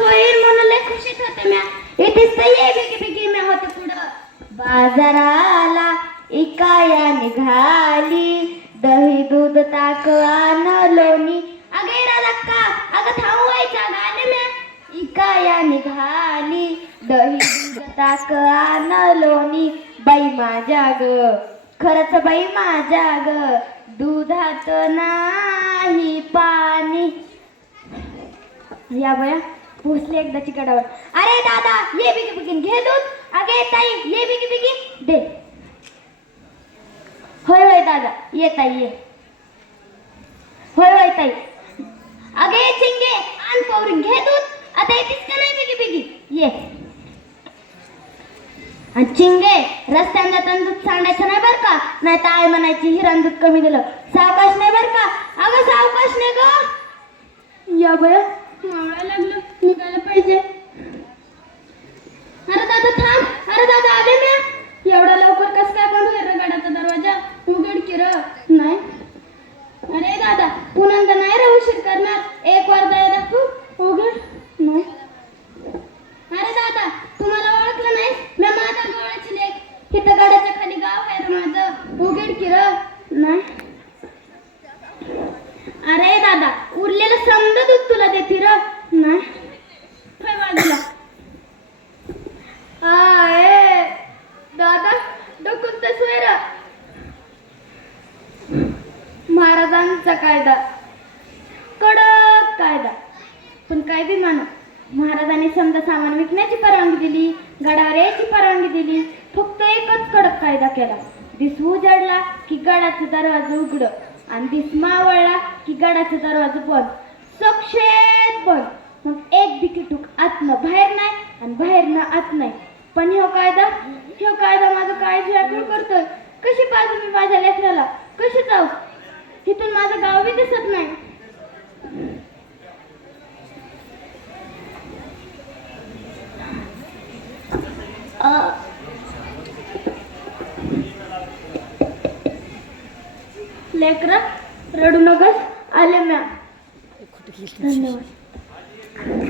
होईल म्हणून लय खुशीत होते म्या. इथेच तर ये बिगी बिगी म्या होते पुढं. बाजाराला इकाया निघाली, दही दूध ताक आन लोणी. अगे राधा अगं थांबू व्हायच्या गाणे म्या. इकाया निघाली, दही दूध ताक आन लोणी. बाई माझ्या ग, खरंच बाई माझ्या ग, दुधात नाही पाणी. या बया पोचले एकदाची गडावर. अरे दादा ये बिगी बिगी घे दूध. अगे ताई ये बिगी बिगी दे. होय होय दादा ये ताई ये. होय होय ताई. अगे चिंगे आण पौरी घे दूध. आता येतीस का नाही बिगी बिगी ये. आणि चिंगे रस्त्याने जाताना दूध सांडायचं नाही बर का, नाही तर आई म्हणायची हिरण दूध कमी दिलं. सावकाश नाही बर का. अगं सावकाश नाही ग. या बया मावळा लागलं निघायला पाहिजे. अरे दादा थांब. अरे दादा आले म्या. एवढा लवकर कस काय बंद होईल गडाचा दरवाजा. उघड की र. नाही अरे दादा पुन्हा नाही रे उशीर करणार. एक वार दया दाखवू. उघड नाही. अरे दादा तुम्हाला ओळखलं नाही. मी माझ्या गोळ्याची लेक. इथं गडाच्या खाली गाव आहे रे माझं. उघड की र. नाही. अरे दादा उरलेलं समजा दूध तुला देते र. नाही बाजूला. ए दादा डोकून तर सोय र. महाराजांचा कायदा कडक कायदा. पण काय बी मानो महाराजांनी समजा सामान विकण्याची परवानगी दिली, गडावर यायची परवानगी दिली. फक्त एकच कडक कायदा केला. दिस उजडला की गडाचा दरवाजा उघड आणि दिस मावळला की गडाचा दरवाजा बंद. सक्षेत बंद. मग एक बिकीटूक आतनं बाहेर नाही आणि बाहेरनं आत नाही. पण ह्यो कायदा माझं काय व्याकुळ करतोय. कशी पाहू मी माझ्या लेकराला. कशी जाऊ. इथून माझं गाव बी दिसत नाही. लेकरा रडू नकस. आले म्या. धन्यवाद.